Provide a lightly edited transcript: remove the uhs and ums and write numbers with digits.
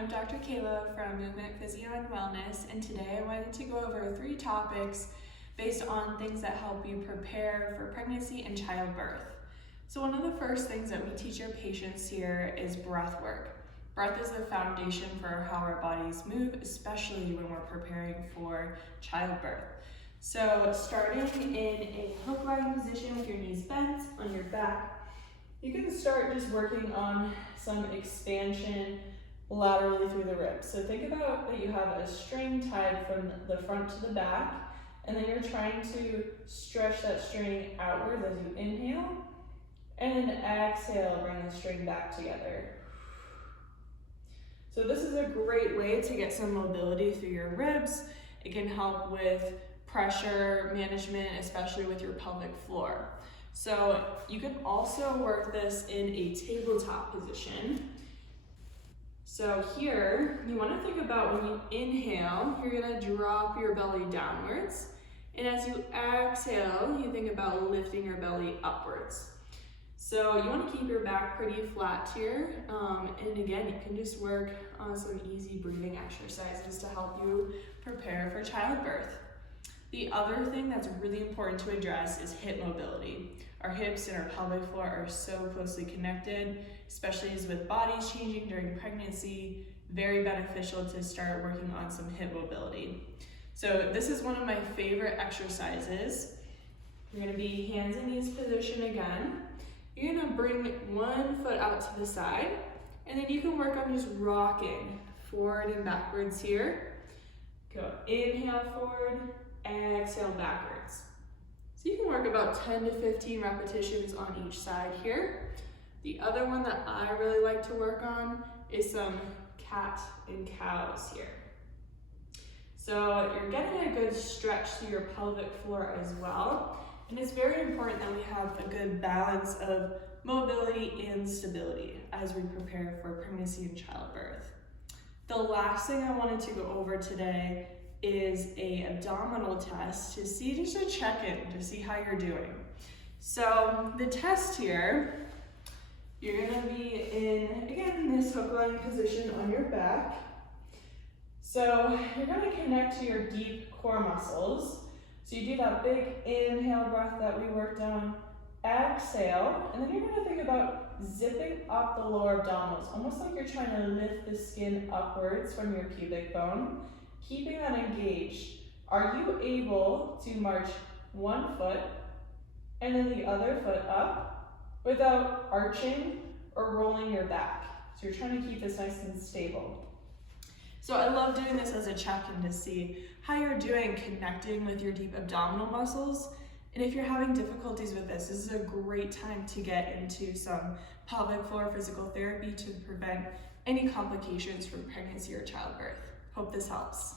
I'm Dr. Kayla from Movement Physio and Wellness, and today I wanted to go over 3 topics based on things that help you prepare for pregnancy and childbirth. So one of the first things that we teach our patients here is breath work. Breath is the foundation for how our bodies move, especially when we're preparing for childbirth. So starting in a hook lying position with your knees bent on your back, you can start just working on some expansion laterally through the ribs. So think about that you have a string tied from the front to the back, and then you're trying to stretch that string outwards as you inhale, and exhale, bring the string back together. So this is a great way to get some mobility through your ribs. It can help with pressure management, especially with your pelvic floor. So you can also work this in a tabletop position. So here, you want to think about when you inhale, you're going to drop your belly downwards. And as you exhale, you think about lifting your belly upwards. So you want to keep your back pretty flat here. And again, you can just work on some easy breathing exercises to help you prepare for childbirth. The other thing that's really important to address is hip mobility. Our hips and our pelvic floor are so closely connected, especially as with bodies changing during pregnancy. Very beneficial to start working on some hip mobility. So this is one of my favorite exercises. You're gonna be hands and knees position again. You're gonna bring one foot out to the side, and then you can work on just rocking forward and backwards here. Go inhale forward, exhale backwards. So you can work about 10 to 15 repetitions on each side here. The other one that I really like to work on is some cat and cows here. So you're getting a good stretch through your pelvic floor as well. And it's very important that we have a good balance of mobility and stability as we prepare for pregnancy and childbirth. The last thing I wanted to go over today is a abdominal test to see, just a check-in to see how you're doing. So the test here, you're gonna be in, again, this hook lying position on your back. So you're gonna connect to your deep core muscles. So you do that big inhale breath that we worked on, exhale, and then you're gonna think about zipping up the lower abdominals, almost like you're trying to lift the skin upwards from your pubic bone. Keeping that engaged. Are you able to march one foot and then the other foot up without arching or rolling your back? So you're trying to keep this nice and stable. So I love doing this as a check-in to see how you're doing connecting with your deep abdominal muscles. And if you're having difficulties with this is a great time to get into some pelvic floor physical therapy to prevent any complications from pregnancy or childbirth. Hope this helps.